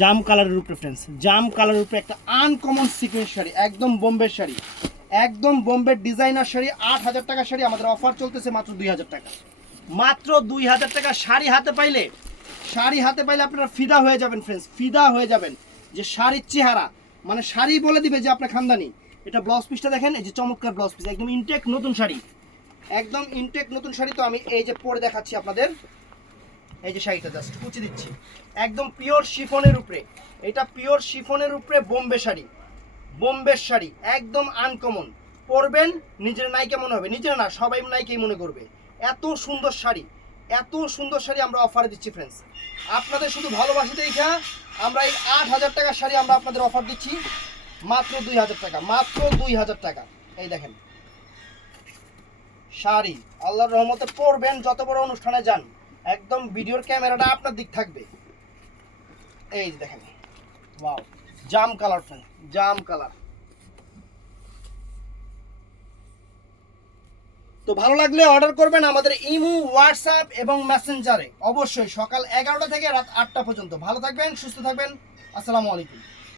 জাম কালারের উপরে ফ্রেন্ডস, জাম কালারের উপরে একটা আনকমন সিকোয়েন্স শাড়ি, একদম বোম্বের শাড়ি, একদম বোম্বের ডিজাইনার শাড়ি। 8,000 টাকা শাড়ি, আমাদের অফার চলতেছে মাত্র 2,000 টাকা। মাত্র 2,000 টাকা শাড়ি হাতে পাইলে, শাড়ি হাতে পাইলে আপনারা ফিদা হয়ে যাবেন ফ্রেন্ডস, ফিদা হয়ে যাবেন। যে শাড়ির চেহারা, মানে শাড়ি বলে দিবে যে আপনার খানদানি। এটা ব্লাউজ পিসটা দেখেন, এই যে চমৎকার ব্লাউজ পিস, একদম ইনটেক নতুন শাড়ি, একদম ইনটেক নতুন শাড়ি। তো আমি এই যে পরে দেখাচ্ছি আপনাদের, এই যে শাড়িটা জাস্ট কুচি দিচ্ছি, একদম পিওর শিফনের উপরে। এটা পিওর শিফনের উপরে বোম্বে শাড়ি, বোম্বের শাড়ি একদম আনকমন। পরবেন নিজের নায়িকা মনে হবে, নিজের না সবাই নায়িকাই মনে করবে। এত সুন্দর শাড়ি, এত সুন্দর শাড়ি আমরা অফারে দিচ্ছি ফ্রেন্ডস। আপনাদের শুধু ভালোবাসা দেখা আমরা এই 8,000 টাকার শাড়ি আমরা আপনাদের অফার দিচ্ছি মাত্র 2,000 টাকা, মাত্র 2,000 টাকা। এই দেখেন শাড়ি, আল্লাহর রহমতে পরবেন, যত বড় অনুষ্ঠানে যান একদম ভিডিওর ক্যামেরাটা আপনার দিক থাকবে। এই যে দেখেন, ওয়াও, জাম কালার ফ্রেন্ড, জাম কালার। তো ভালো লাগলে অর্ডার করবেন আমাদের ইমো, হোয়াটসঅ্যাপ এবং মেসেঞ্জারে, অবশ্যই সকাল 11টা থেকে রাত 8টা পর্যন্ত। ভালো থাকবেন, সুস্থ থাকবেন, আসসালামু আলাইকুম।